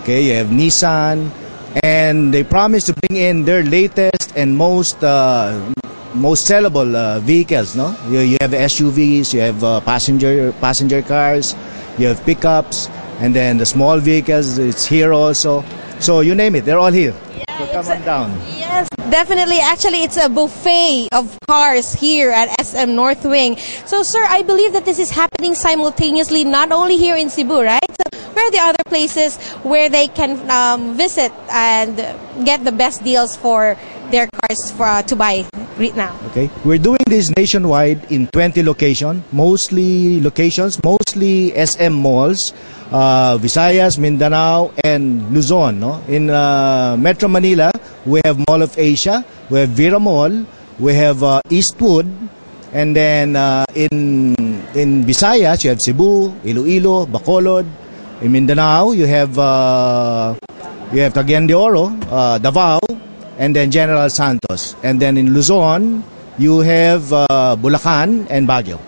okay, you have Nissan, and they promise to bring in their latest and most sellable vehicles. No, you have SUVs, you have passenger cars, you have pickups, and then the small vehicles. It's here also. So you name it, they're all here. Yeah, so come on down. Yes, definitely. Actually, it's a buffet of cars here at SM North Wing. So, sir, I believe that this is happening simultaneously, not only here in Cebu, right? So, where are the other places where they can visit and get the best deals for their cars to buy right now? Okay, we're doing this nationwide in 20 mostly SM malls, Visayas, Mindanao, and Luzon. No? In Metro Manila, we have Mall of Asia, we have Vera Mall, we have Eastwood, and then in Visayas, you have Cebu, Iloilo, Bacolod. In Mindanao, you have Cagayan de Oro, Davao, and then General Santos. And then in Luzon, you have Bulacan and Baguio.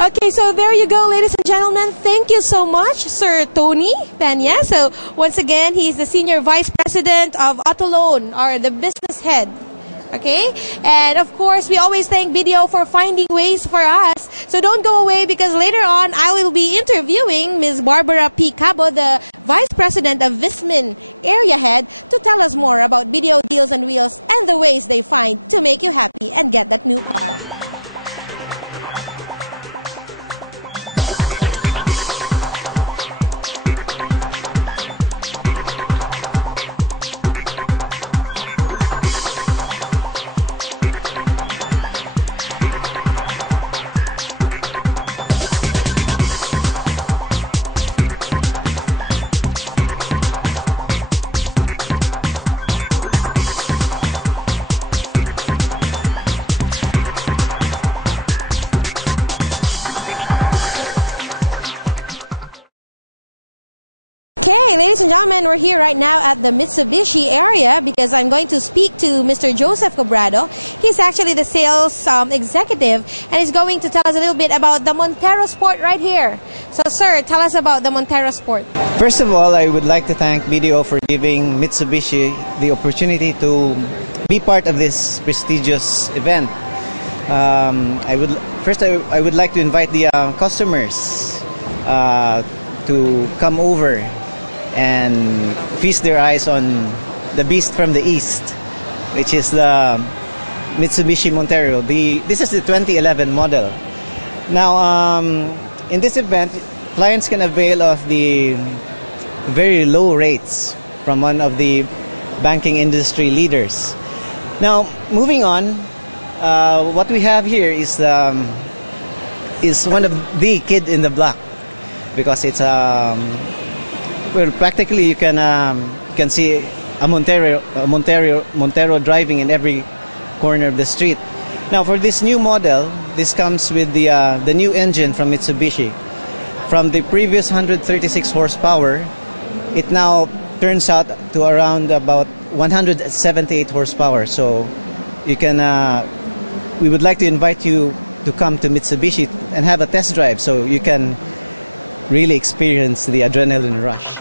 Okay, so there you go, ladies and gentlemen. Thank you so much, Sir Tony Peña. So once again, he's the Senior Vice President of Autoloan, or the business head. Okay, and of course, we always thank BDO for finding ways for us. So don't go away, because later on, I will be interviewing Ms. Barbara P. Cabo, the Vice President of Vismin Area Head, to tell us more about BDO Deals on Wheels and the ways they find to make you happy and get that new car. Ladies and gentlemen, we're here right now at the Mitsubishi area because I'm going to speak to Mr. Joseph Cobrado. He's actually the sales executive, and he's going to tell us a little bit about the Montero Sport right here. So, sir, tell us about the Montero Sport. First of all, I would like to thank BDO for giving Mitsubishi the opportunity to be part of this prestigious event. I would like to invite the customers to come over and feast their eyes on the beast from the east, which is the Mitsubishi Montero. This is the 2011 model. Now, in this event, clients can avail of the very low rates from one of the banking industry leaders. Now, moving on, what we have here is one of the kid in the block, because it's well, practically you can see a Montero driving in every corner of the street. Now, for this new model, this comes with the new engine from Mitsubishi. From the previous 136 horsepower, it now turns out to around about 178 horsepower. So you can we would like to invite you to come to Mitsubishi and have a test drive, so you can really experience the adrenaline rush.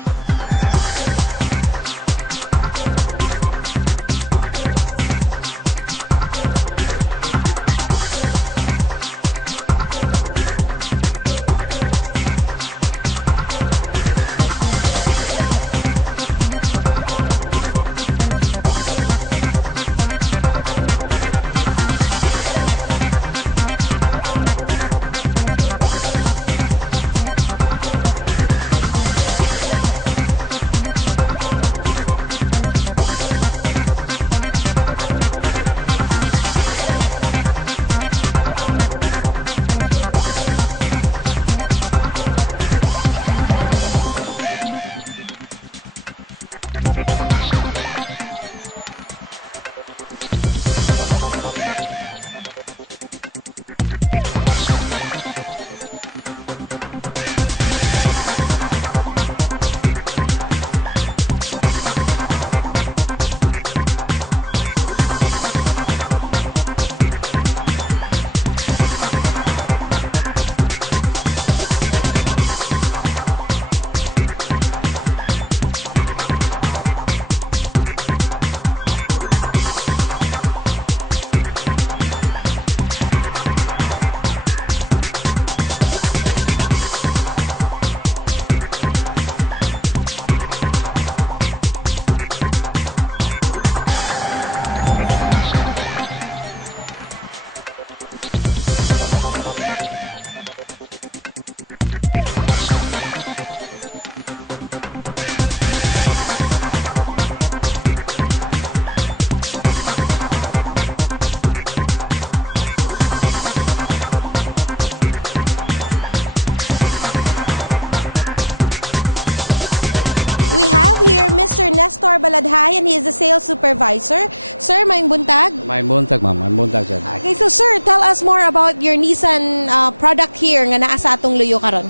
here Mr. Nestor Baladhay, and he is the sales supervisor. Sir, maayong buntag. May buntag, ma'am. May buntag, sir. Okay, so sir, tell us more about your Nissan product here nga naa sa atong luyo karon.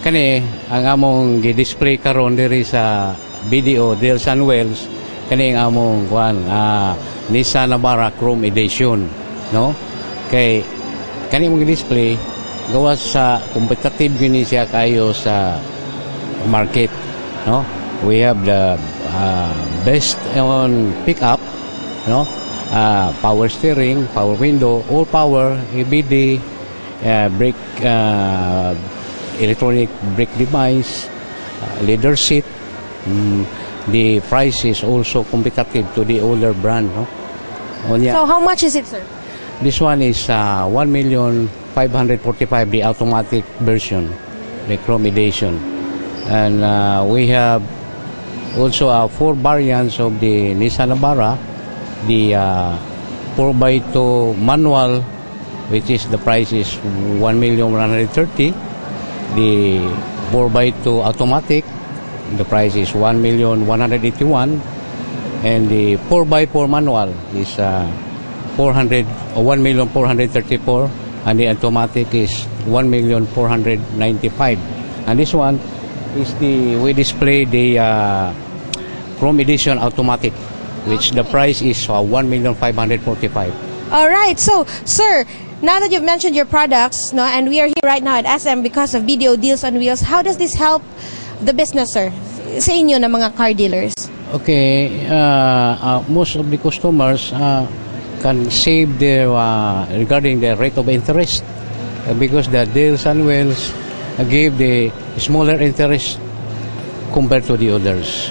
Kani, ang among gi-display karon diri sa video Deals and Wells, kani ang among Nissan Navara Chrome Edition, no? Kay kani mong display gawas sa competitive gini siya kayo sa market, no? We have the best on pickup, no? Power steering, power window, all power, EBD, brake, electronic brake device, leather seat. The price is also competitive to the older brand, no? So how much is it, sir? This one is 1,545,000, the automatic version, the Chrome Edition. And we have also 4 variants of the Nissan Navara, the 4x2 manual, which is the price is 1,130,000. The 4x2 automatic, the price is 1,181,000. And the 4x4 manual is 1,434,000, and the automatic is 1,495,000. And this one is we display the Chrome Edition automatic, which the price is 1,545,000. All right. So, sir, now that you've mentioned your products, no, and we are here right now at SM because of Video Deals on Wheels, how does this help the business, sir, sa inyo na mga car dealers? Okay, most of the customers can save their regarding the rate of interest because the Deals and Wells give the smaller interest compared to the others.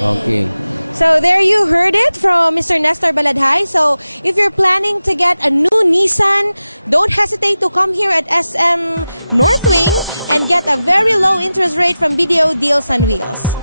Okay. So there you heard it from Mr. Nestor Baladhay. So if you're planning to get a new Nissan, don't hesitate to come here at SM North Wing and get a very low interest rate from Video Deals on Wheels.